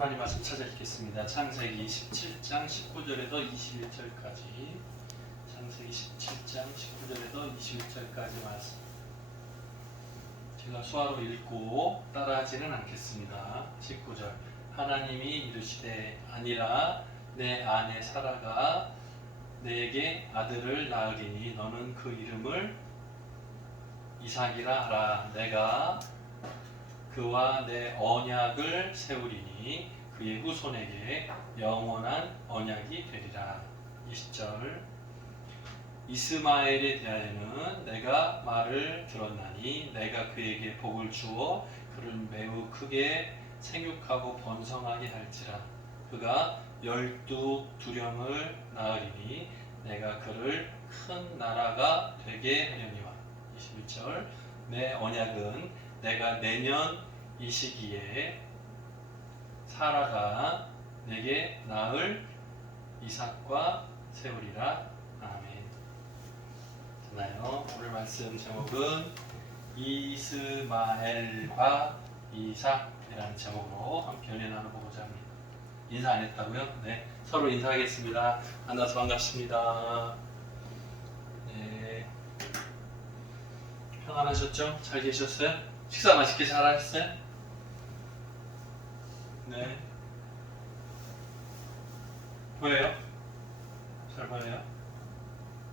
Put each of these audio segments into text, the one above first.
하나님 말씀 찾아 읽겠습니다. 창세기 17장 19절에서 21절까지. 창세기 17장 19절에서 21절까지 말씀. 제가 수화로 읽고 따라하지는 않겠습니다. 19절. 하나님이 이르시되 아니라 내 아내 사라가 내게 아들을 낳으리니 너는 그 이름을 이삭이라 하라. 내가 그와 내 언약을 세우리니 그의 후손에게 영원한 언약이 되리라. 20절. 이스마엘에 대하여는 내가 말을 들었나니 내가 그에게 복을 주어 그를 매우 크게 생육하고 번성하게 할지라. 그가 12두령을 낳으리니 내가 그를 큰 나라가 되게 하려니와. 21절. 내 언약은 내가 내년 이 시기에 사라가 내게 낳을 이삭과 세우리라. 아멘. 됐나요? 오늘 말씀 제목은 이스마엘과 이삭이라는 제목으로 함께 은혜 나눠보고자 합니다. 인사 안 했다고요? 네, 서로 인사하겠습니다. 만나서 반갑습니다. 네, 평안하셨죠? 잘 계셨어요? 식사 맛있게 잘 하셨어요? 네. 보여요? 잘 보여요?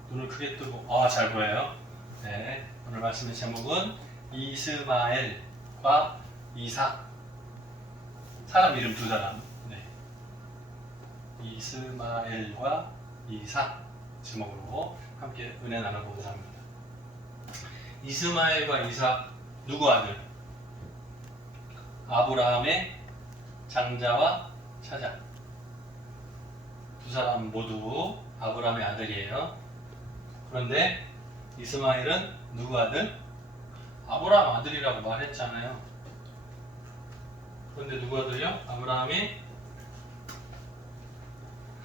눈을 크게 뜨고, 잘 보여요? 네. 오늘 말씀의 제목은 이스마엘과 이삭. 사람 이름 두 사람. 네. 이스마엘과 이삭 제목으로 함께 은혜 나눠보고자 합니다. 이스마엘과 이삭, 누구 아들? 아브라함의 장자와 차자. 두 사람 모두 아브라함의 아들이에요. 그런데 이스마엘은 누구 아들? 아브라함 아들이라고 말했잖아요. 그런데 누구 아들이요? 아브라함의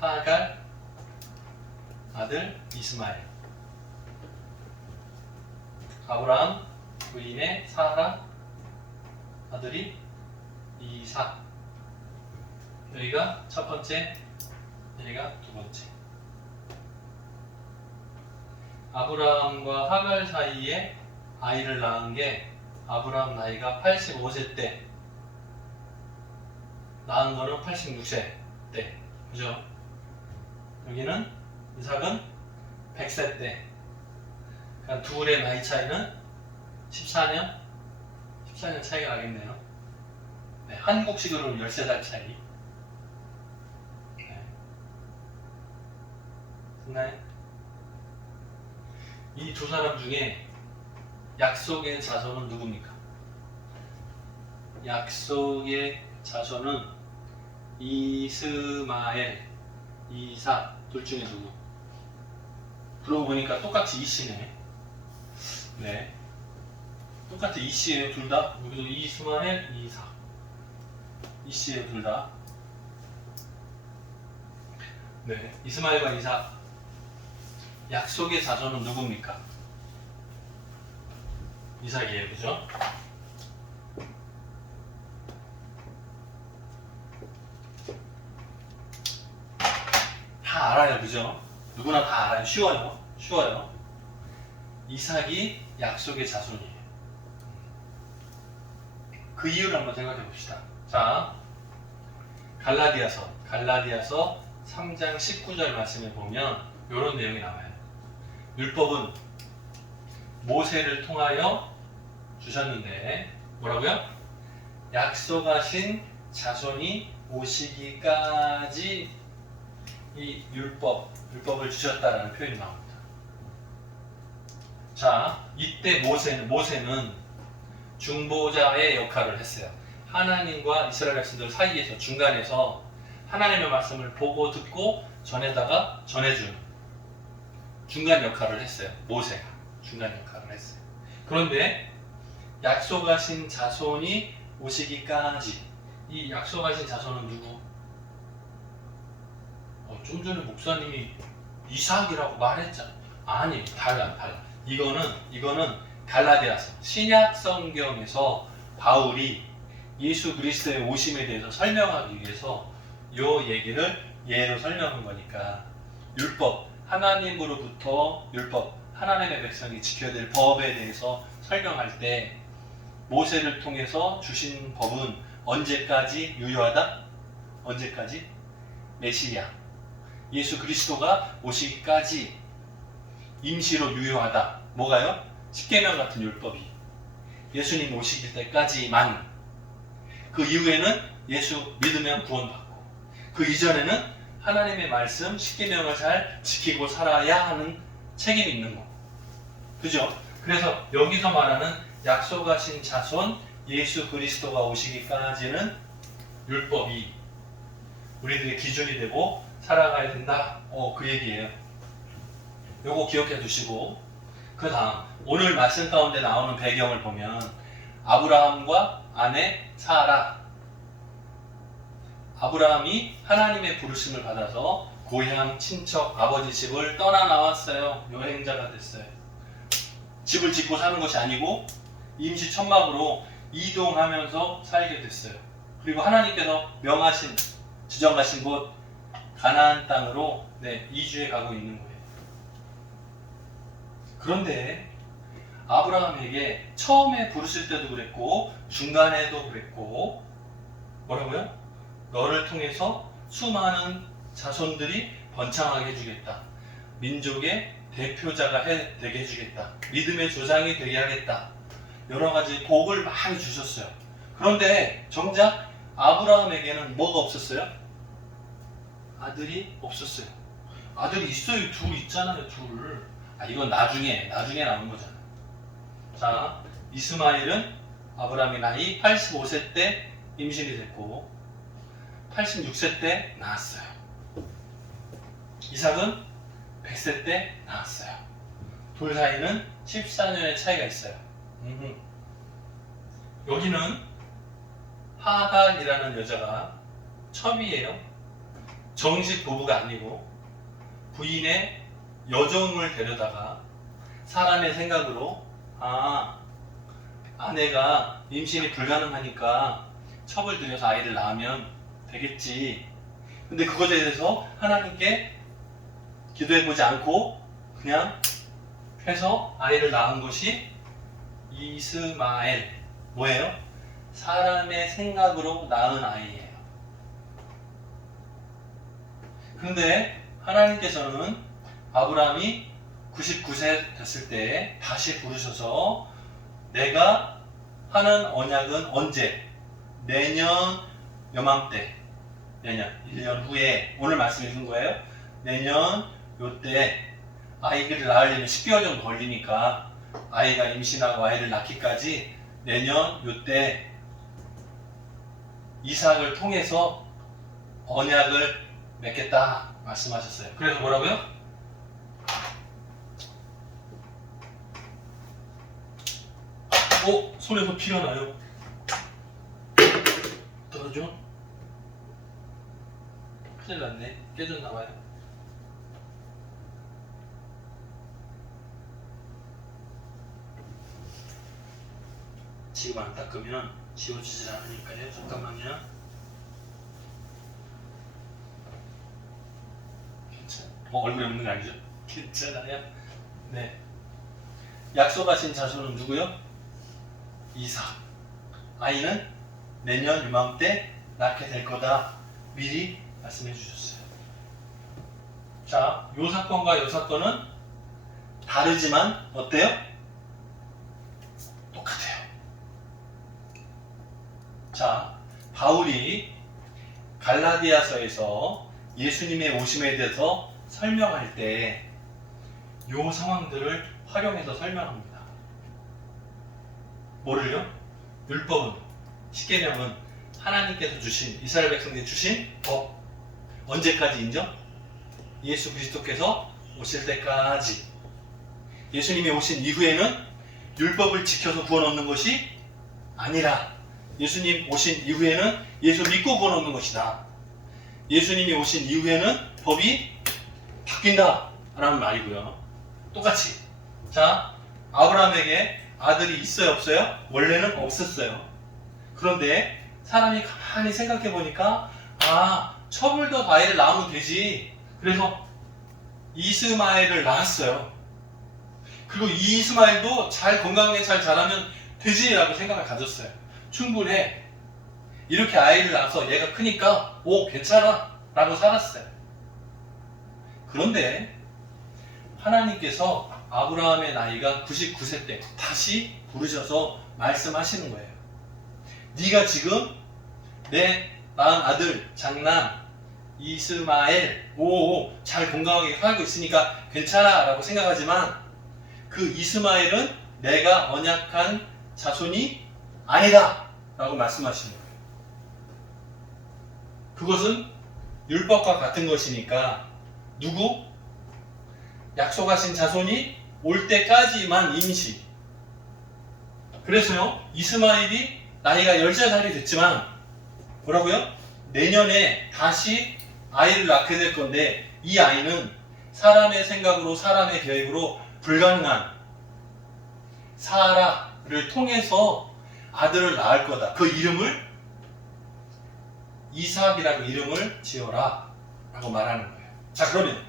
하갈 아들 이스마엘. 아브라함 부인의 사라 아들이 이삭. 여기가 첫 번째, 여기가 두 번째. 아브라함과 하갈 사이에 아이를 낳은 게 아브라함 나이가 85세 때, 낳은 거는 86세 때. 그죠? 여기는 이삭은 100세 때. 그러니까 둘의 나이 차이는 14년 차이가 나겠네요. 네, 한국식으로는 13살 차이. 네. 됐나요? 이 두 사람 중에 약속의 자손은 누굽니까? 약속의 자손은 이스마엘, 이삭 둘 중에 누구? 그러고 보니까 똑같이 이씨네. 네. 똑같아. 이씨예요, 둘 다. 여기도 이스마엘, 이삭. 이씨예요, 둘 다. 네. 이스마엘과 이삭. 약속의 자손은 누굽니까? 이삭이에요, 그죠? 다 알아요, 그죠? 누구나 다 알아요. 쉬워요. 이삭이 약속의 자손이에요. 그 이유를 한번 생각해 봅시다. 자, 갈라디아서 3장 19절 말씀에 보면 이런 내용이 나와요. 율법은 모세를 통하여 주셨는데 뭐라고요? 약속하신 자손이 오시기까지 이 율법을 주셨다라는 표현이 나옵니다. 자, 이때 모세는 중보자의 역할을 했어요. 하나님과 이스라엘 백성들 사이에서 중간에서 하나님의 말씀을 보고 듣고 전해다가 전해주는 중간 역할을 했어요. 모세가 중간 역할을 했어요. 그런데 약속하신 자손이 오시기까지, 이 약속하신 자손은 누구? 좀 전에 목사님이 이삭이라고 말했잖아. 아니, 달라. 이거는 갈라디아서 신약 성경에서 바울이 예수 그리스도의 오심에 대해서 설명하기 위해서 요 얘기를 예로 설명한 거니까 율법, 하나님으로부터 율법, 하나님의 백성이 지켜야 될 법에 대해서 설명할 때 모세를 통해서 주신 법은 언제까지 유효하다? 언제까지? 메시아, 예수 그리스도가 오시기까지 임시로 유효하다. 뭐가요? 십계명 같은 율법이 예수님 오시길 때까지만. 그 이후에는 예수 믿으면 구원받고, 그 이전에는 하나님의 말씀 십계명을 잘 지키고 살아야 하는 책임이 있는 거. 그죠? 그래서 여기서 말하는 약속하신 자손 예수 그리스도가 오시기까지는 율법이 우리들의 기준이 되고 살아가야 된다. 그 얘기예요. 요거 기억해 두시고, 그 다음 오늘 말씀 가운데 나오는 배경을 보면 아브라함과 아내 사라. 아브라함이 하나님의 부르심을 받아서 고향 친척 아버지 집을 떠나 나왔어요. 여행자가 됐어요. 집을 짓고 사는 것이 아니고 임시 천막으로 이동하면서 살게 됐어요. 그리고 하나님께서 명하신, 지정하신 곳 가나안 땅으로 이주해 가고 있는 거예요. 그런데 아브라함에게 처음에 부르실 때도 그랬고 중간에도 그랬고 뭐라고요? 너를 통해서 수많은 자손들이 번창하게 해주겠다. 민족의 대표자가 되게 해주겠다. 믿음의 조상이 되게 하겠다. 여러 가지 복을 많이 주셨어요. 그런데 정작 아브라함에게는 뭐가 없었어요? 아들이 없었어요. 아들이 있어요. 둘 있잖아요. 둘. 이건 나중에 나온 거잖아요. 자, 이스마엘은 아브라함의 나이 85세 때 임신이 됐고 86세 때 낳았어요. 이삭은 100세 때 낳았어요. 둘 사이는 14년의 차이가 있어요. 여기는 하갈이라는 여자가 첩이에요. 정식 부부가 아니고 부인의 여종을 데려다가 사람의 생각으로 아내가 임신이 불가능하니까 첩을 들여서 아이를 낳으면 되겠지. 근데 그것에 대해서 하나님께 기도해보지 않고 그냥 해서 아이를 낳은 것이 이스마엘. 뭐예요? 사람의 생각으로 낳은 아이예요. 그런데 하나님께서는 아브라함이 99세 됐을 때 다시 부르셔서 내가 하는 언약은 언제? 내년 요맘때, 내년 1년 후에, 오늘 말씀 읽은 거예요. 내년 요때 아이를 낳으려면 10개월 정도 걸리니까 아이가 임신하고 아이를 낳기까지 내년 요때 이삭을 통해서 언약을 맺겠다 말씀하셨어요. 그래서 뭐라고요? 손에서 피가 나요. 어떡하죠? 큰일 났네. 깨졌나봐요. 지금 안 닦으면 지워지질 않으니까요. 잠깐만요. 괜찮아. 얼굴에 묻는 거 아니죠? 괜찮아요. 네. 약속하신 자손은 누구요? 이삭. 아이는 내년 이맘때 낳게 될 거다. 미리 말씀해 주셨어요. 자, 요 사건과 요 사건은 다르지만 어때요? 똑같아요. 자, 바울이 갈라디아서에서 예수님의 오심에 대해서 설명할 때 요 상황들을 활용해서 설명합니다. 뭐를요? 율법은, 십계명은 하나님께서 주신, 이스라엘 백성에게 주신 법. 언제까지 인정? 예수 그리스도께서 오실 때까지. 예수님이 오신 이후에는 율법을 지켜서 구원 얻는 것이 아니라 예수님 오신 이후에는 예수 믿고 구원 얻는 것이다. 예수님이 오신 이후에는 법이 바뀐다 라는 말이고요. 똑같이. 자, 아브라함에게 아들이 있어요 없어요? 원래는 없었어요. 그런데 사람이 가만히 생각해 보니까 첩을더 아이를 낳으면 되지. 그래서 이스마엘을 낳았어요. 그리고 이 이스마엘도 잘 건강하게 잘 자라면 되지라고 생각을 가졌어요. 충분해. 이렇게 아이를 낳아서 얘가 크니까 괜찮아 라고 살았어요. 그런데 하나님께서 아브라함의 나이가 99세 때 다시 부르셔서 말씀하시는 거예요. 네가 지금 내 낳은 아들 장남 이스마엘 잘 건강하게 살고 있으니까 괜찮아 라고 생각하지만 그 이스마엘은 내가 언약한 자손이 아니다 라고 말씀하시는 거예요. 그것은 율법과 같은 것이니까 누구? 약속하신 자손이 올 때까지만 임시. 그래서요 이스마엘이 나이가 10살이 됐지만 뭐라고요? 내년에 다시 아이를 낳게 될 건데 이 아이는 사람의 생각으로 사람의 계획으로 불가능한 사라를 통해서 아들을 낳을 거다. 그 이름을 이삭이라고 이름을 지어라 라고 말하는 거예요. 자, 그러면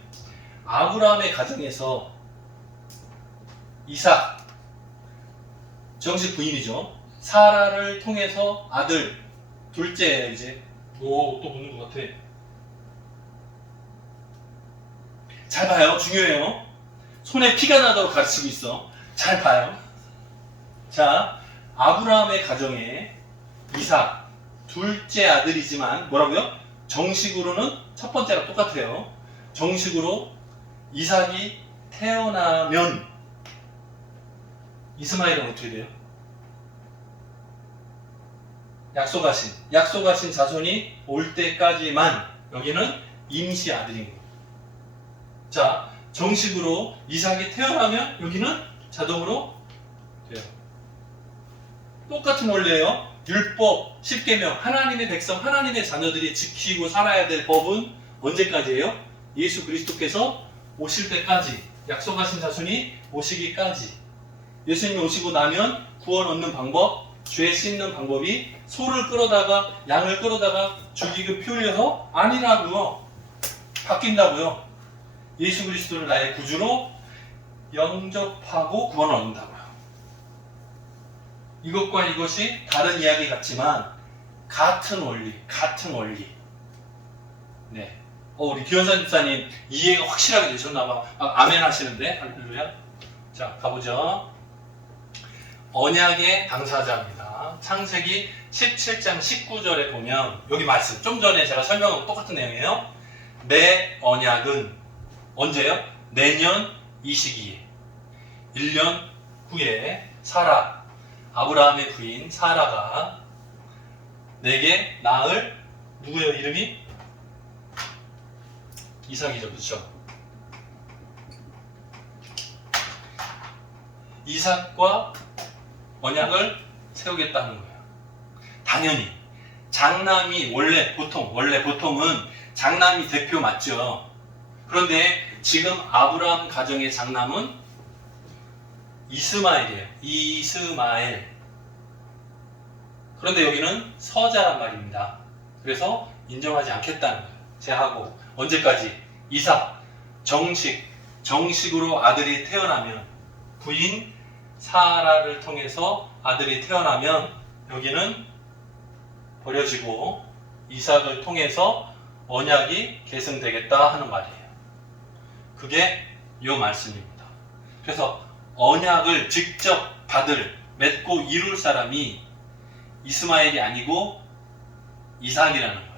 아브라함의 가정에서 이삭 정식 부인이죠. 사라를 통해서 아들 둘째 이제 또 보는 것 같아. 잘 봐요. 중요해요. 손에 피가 나도록 가르치고 있어. 잘 봐요. 자, 아브라함의 가정에 이삭 둘째 아들이지만 뭐라고요? 정식으로는 첫 번째랑 똑같아요. 정식으로 이삭이 태어나면 이스마엘은 어떻게 돼요? 약속하신 자손이 올 때까지만 여기는 임시 아들인 거예요. 자, 정식으로 이삭이 태어나면 여기는 자동으로 돼요. 똑같은 원리예요. 율법, 십계명, 하나님의 백성, 하나님의 자녀들이 지키고 살아야 될 법은 언제까지예요? 예수 그리스도께서 오실 때까지, 약속하신 자손이 오시기까지. 예수님이 오시고 나면 구원 얻는 방법, 죄 씻는 방법이 소를 끌어다가 양을 끌어다가 죽이고 피 흘려서 아니라고요. 바뀐다고요. 예수 그리스도를 나의 구주로 영접하고 구원을 얻는다고요. 이것과 이것이 다른 이야기 같지만 같은 원리. 네. 우리 기원사 집사님 이해가 확실하게 되셨나봐. 아멘 하시는데. 할렐루야. 자, 가보죠. 언약의 당사자입니다. 창세기 17장 19절에 보면 여기 말씀 좀 전에 제가 설명한 똑같은 내용이에요. 내 언약은 언제요? 내년 이 시기에 1년 후에 사라 아브라함의 부인 사라가 내게 낳을 누구예요? 이름이? 이삭이죠. 그렇죠? 이삭과 언약을 세우겠다는 거예요. 당연히 장남이 원래 보통은 장남이 대표 맞죠. 그런데 지금 아브라함 가정의 장남은 이스마엘이에요. 이스마엘. 그런데 여기는 서자란 말입니다. 그래서 인정하지 않겠다는 거예요. 제하고 언제까지? 이삭 정식으로 아들이 태어나면 부인 사라를 통해서 아들이 태어나면 여기는 버려지고 이삭을 통해서 언약이 계승되겠다 하는 말이에요. 그게 이 말씀입니다. 그래서 언약을 직접 맺고 이룰 사람이 이스마엘이 아니고 이삭이라는 거예요.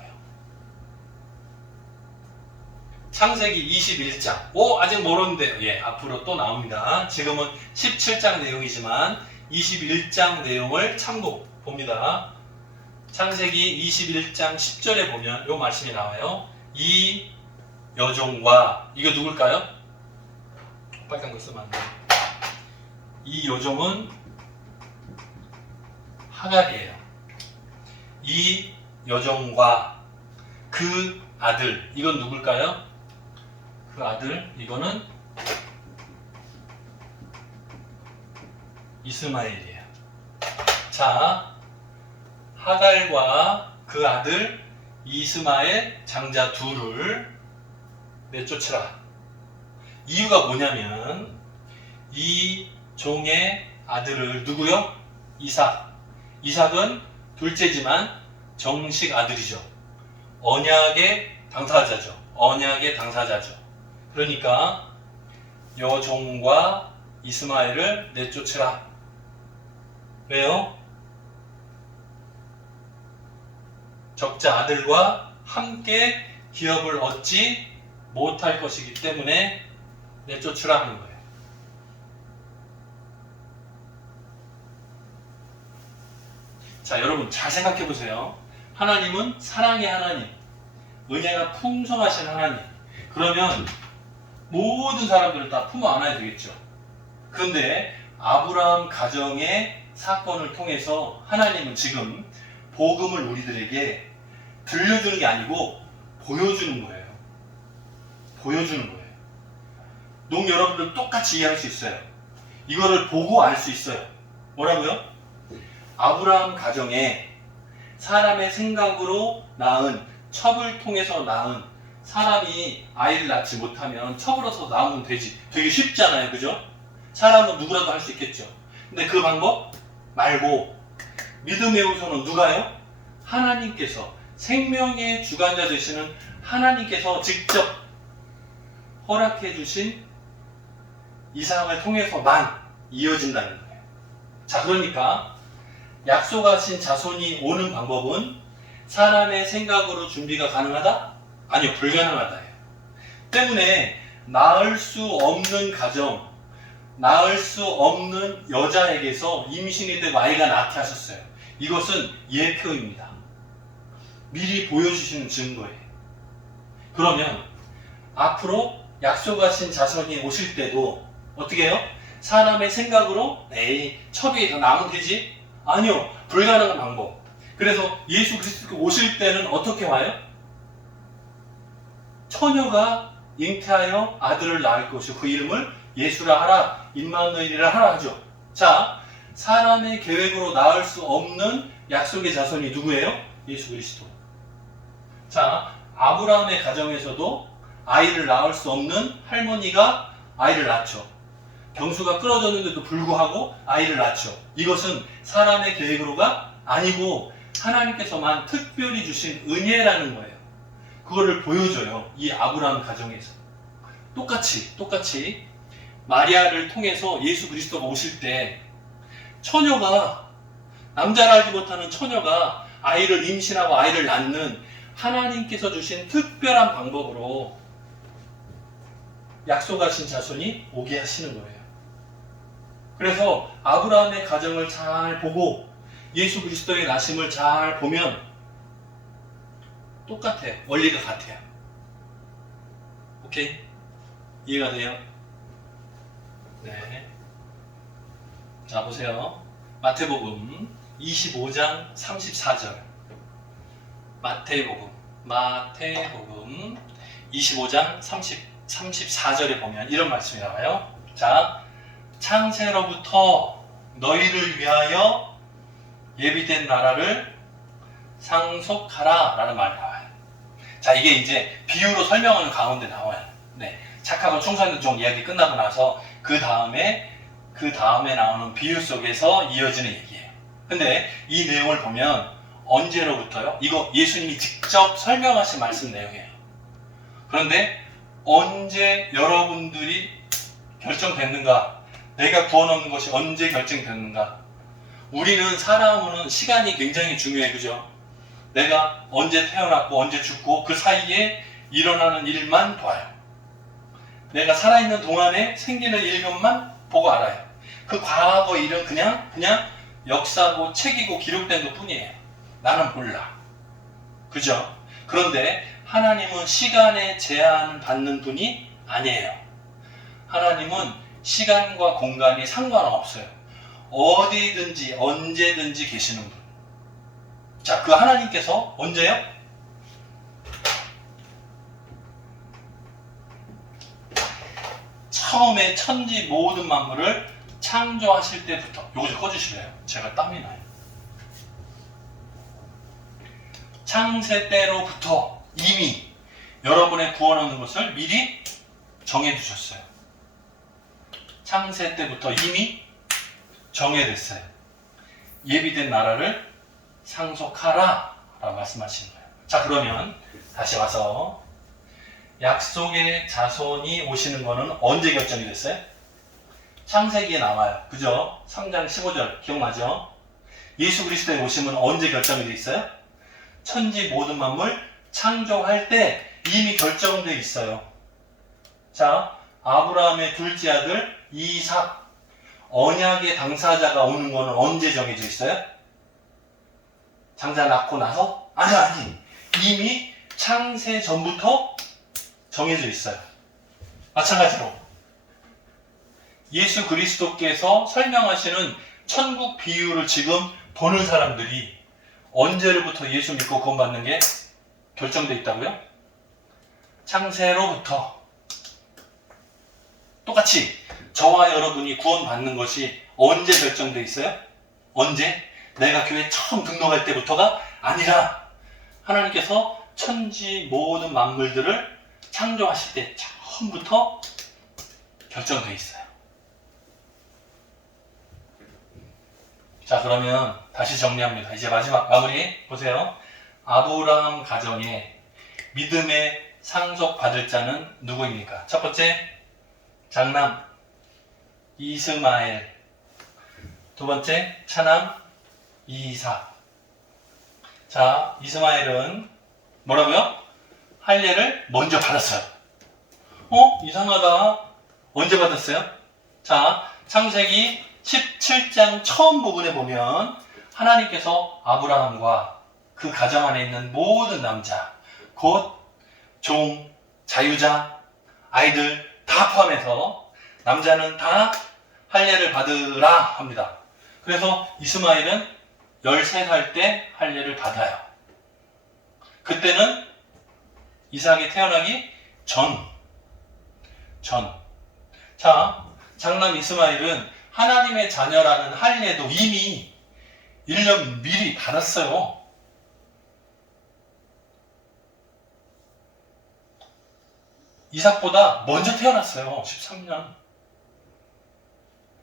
창세기 21장. 아직 멀었는데 앞으로 또 나옵니다. 지금은 17장 내용이지만 21장 내용을 참고 봅니다. 창세기 21장 10절에 보면 이 말씀이 나와요. 이 여종과 이거 누굴까요? 빨간 거 쓰면 안 돼요. 이 여종은 하갈이에요. 이 여종과 그 아들 이건 누굴까요? 그 아들 이거는 이스마엘이에요. 자, 하갈과 그 아들 이스마엘 장자 둘을 내쫓으라. 이유가 뭐냐면 이 종의 아들을 누구요? 이삭. 이삭은 둘째지만 정식 아들이죠. 언약의 당사자죠. 언약의 당사자죠. 그러니까 여 종과 이스마엘을 내쫓으라. 왜요? 적자 아들과 함께 기업을 얻지 못할 것이기 때문에 내쫓으라 하는 거예요. 자, 여러분 잘 생각해 보세요. 하나님은 사랑의 하나님, 은혜가 풍성하신 하나님. 그러면 모든 사람들을 다 품어 안아야 되겠죠. 그런데 아브라함 가정의 사건을 통해서 하나님은 지금 복음을 우리들에게 들려주는 게 아니고 보여주는 거예요. 보여주는 거예요. 여러분들 똑같이 이해할 수 있어요. 이거를 보고 알 수 있어요. 뭐라고요? 아브라함 가정에 사람의 생각으로 낳은, 첩을 통해서 낳은 사람이 아이를 낳지 못하면 첩으로서 낳으면 되지. 되게 쉽잖아요. 그죠? 사람은 누구라도 할 수 있겠죠. 근데 그 방법 말고 믿음의 우선은 누가요? 하나님께서, 생명의 주관자 되시는 하나님께서 직접 허락해 주신 이삭을 통해서만 이어진다는 거예요. 자, 그러니까 약속하신 자손이 오는 방법은 사람의 생각으로 준비가 가능하다? 아니요, 불가능하다예요. 때문에 낳을 수 없는 가정, 낳을 수 없는 여자에게서 임신이 되고 아이가 낳게 하셨어요. 이것은 예표입니다. 미리 보여주시는 증거예요. 그러면 앞으로 약속하신 자손이 오실 때도 어떻게 해요? 사람의 생각으로 에이, 첩이 더 나으면 되지? 아니요, 불가능한 방법. 그래서 예수 그리스도가 오실 때는 어떻게 와요? 처녀가 잉태하여 아들을 낳을 것이고 그 이름을 예수라 하라, 임마누엘이라 하라 하죠. 자, 사람의 계획으로 낳을 수 없는 약속의 자손이 누구예요? 예수 그리스도. 자, 아브라함의 가정에서도 아이를 낳을 수 없는 할머니가 아이를 낳죠. 경수가 끊어졌는데도 불구하고 아이를 낳죠. 이것은 사람의 계획으로가 아니고 하나님께서만 특별히 주신 은혜라는 거예요. 그거를 보여줘요. 이 아브라함 가정에서. 똑같이 마리아를 통해서 예수 그리스도가 오실 때 처녀가, 남자를 알지 못하는 처녀가 아이를 임신하고 아이를 낳는 하나님께서 주신 특별한 방법으로 약속하신 자손이 오게 하시는 거예요. 그래서 아브라함의 가정을 잘 보고 예수 그리스도의 나심을 잘 보면 똑같아요. 원리가 같아요. 오케이? 이해가 돼요? 네. 자, 보세요. 마태복음 25장 34절. 마태복음 25장 34절에 보면 이런 말씀이 나와요. 자, 창세로부터 너희를 위하여 예비된 나라를 상속하라 라는 말이 나와요. 자, 이게 이제 비유로 설명하는 가운데 나와요. 네. 착하고 충성된 종 이야기 끝나고 나서 그 다음에 나오는 비유 속에서 이어지는 얘기예요. 근데 이 내용을 보면 언제로부터요? 이거 예수님이 직접 설명하신 말씀 내용이에요. 그런데 언제 여러분들이 결정됐는가? 내가 구원 얻는 것이 언제 결정됐는가? 우리는 사람은 시간이 굉장히 중요해. 그죠? 내가 언제 태어났고 언제 죽고 그 사이에 일어나는 일만 봐요. 내가 살아있는 동안에 생기는 일것만 보고 알아요. 그 과거 일은 그냥 역사고 책이고 기록된 것 뿐이에요. 나는 몰라. 그죠? 그런데 하나님은 시간에 제한 받는 분이 아니에요. 하나님은 시간과 공간이 상관없어요. 어디든지 언제든지 계시는 분. 자, 그 하나님께서 언제요? 처음에 천지 모든 만물을 창조하실 때부터. 요거 좀 꺼주실래요? 제가 땀이 나요. 창세 때로부터 이미 여러분의 구원 얻는 것을 미리 정해두셨어요. 창세 때부터 이미 정해졌어요. 예비된 나라를 상속하라 라고 말씀하시는 거예요. 자, 그러면 다시 와서 약속의 자손이 오시는 거는 언제 결정이 됐어요? 창세기에 나와요. 그죠? 3장 15절 기억나죠? 예수 그리스도에 오시면 언제 결정이 돼 있어요? 천지 모든 만물 창조할 때 이미 결정돼 있어요. 자, 아브라함의 둘째 아들 이삭 언약의 당사자가 오는 거는 언제 정해져 있어요? 장자 낳고 나서? 아니 이미 창세 전부터 정해져 있어요. 마찬가지로 예수 그리스도께서 설명하시는 천국 비유를 지금 보는 사람들이 언제로부터 예수 믿고 구원받는 게 결정돼 있다고요? 창세로부터. 똑같이 저와 여러분이 구원받는 것이 언제 결정돼 있어요? 언제? 내가 교회 처음 등록할 때부터가 아니라 하나님께서 천지 모든 만물들을 창조하실 때 처음부터 결정돼 있어요. 자, 그러면 다시 정리합니다. 이제 마지막 마무리 보세요. 아브라함 가정에 믿음의 상속 받을 자는 누구입니까? 첫 번째, 장남 이스마엘. 두 번째, 차남 이삭. 자, 이스마엘은 뭐라고요? 할례를 먼저 받았어요. 이상하다. 언제 받았어요? 자, 창세기 17장 처음 부분에 보면 하나님께서 아브라함과 그 가정 안에 있는 모든 남자, 곧 종, 자유자, 아이들 다 포함해서 남자는 다 할례를 받으라 합니다. 그래서 이스마엘은 13살 때 할례를 받아요. 그때는 이삭이 태어나기 전. 자, 장남 이스마엘은 하나님의 자녀라는 할례도 이미 1년 미리 받았어요. 이삭보다 먼저 태어났어요. 13년.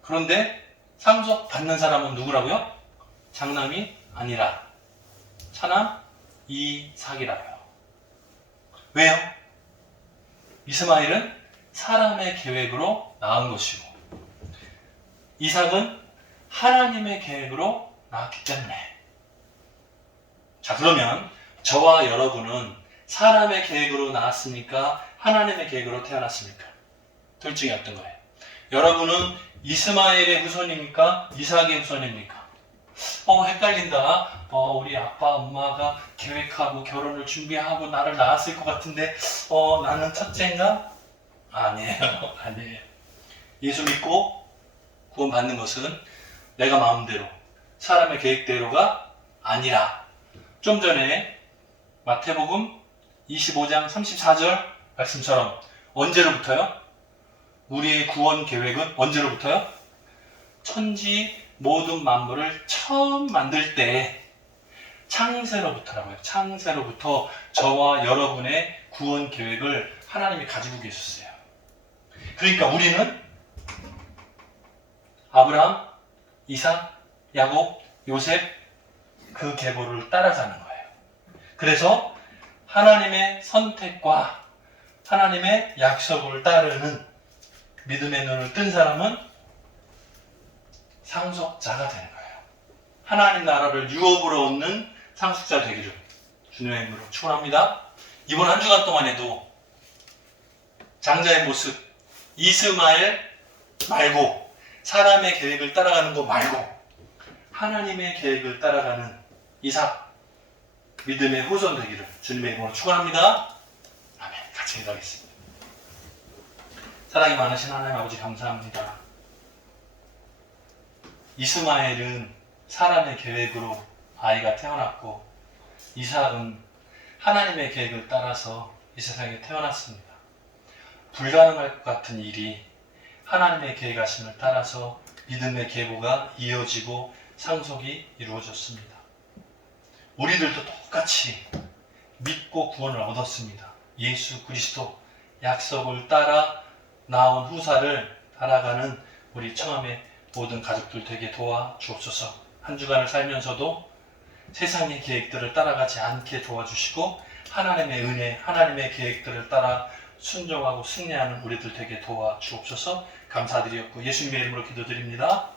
그런데 상속 받는 사람은 누구라고요? 장남이 아니라 차남 이삭이라고요. 왜요? 이스마엘은 사람의 계획으로 낳은 것이고 이삭은 하나님의 계획으로 낳았기 때문에. 자, 그러면 저와 여러분은 사람의 계획으로 낳았습니까? 하나님의 계획으로 태어났습니까? 둘 중에 어떤 거예요? 여러분은 이스마엘의 후손입니까? 이삭의 후손입니까? 헷갈린다. 우리 아빠 엄마가 계획하고 결혼을 준비하고 나를 낳았을 것 같은데 나는 첫째인가? 아니에요. 아니에요. 예수 믿고 구원 받는 것은 내가 마음대로 사람의 계획대로가 아니라 좀 전에 마태복음 25장 34절 말씀처럼 언제로부터요? 우리의 구원 계획은 언제로부터요? 천지 모든 만물을 처음 만들 때 창세로부터라고요. 창세로부터 저와 여러분의 구원 계획을 하나님이 가지고 계셨어요. 그러니까 우리는 아브라함, 이삭, 야곱, 요셉 그 계보를 따라가는 거예요. 그래서 하나님의 선택과 하나님의 약속을 따르는 믿음의 눈을 뜬 사람은 상속자가 되는 거예요. 하나님 나라를 유업으로 얻는 상속자 되기를 주님의 이름으로 축원합니다. 이번 한 주간 동안에도 장자의 모습 이스마엘 말고 사람의 계획을 따라가는 거 말고 하나님의 계획을 따라가는 이삭 믿음의 후손 되기를 주님의 이름으로 축원합니다. 아멘. 같이 기도하겠습니다. 사랑이 많으신 하나님 아버지 감사합니다. 이스마엘은 사람의 계획으로 아이가 태어났고 이삭은 하나님의 계획을 따라서 이 세상에 태어났습니다. 불가능할 것 같은 일이 하나님의 계획하심을 따라서 믿음의 계보가 이어지고 상속이 이루어졌습니다. 우리들도 똑같이 믿고 구원을 얻었습니다. 예수 그리스도 약속을 따라 나온 후사를 따라가는 우리 청함의 모든 가족들 되게 도와 주옵소서. 한 주간을 살면서도 세상의 계획들을 따라가지 않게 도와주시고 하나님의 은혜, 하나님의 계획들을 따라 순종하고 승리하는 우리들 되게 도와 주옵소서. 감사드리었고 예수님의 이름으로 기도드립니다.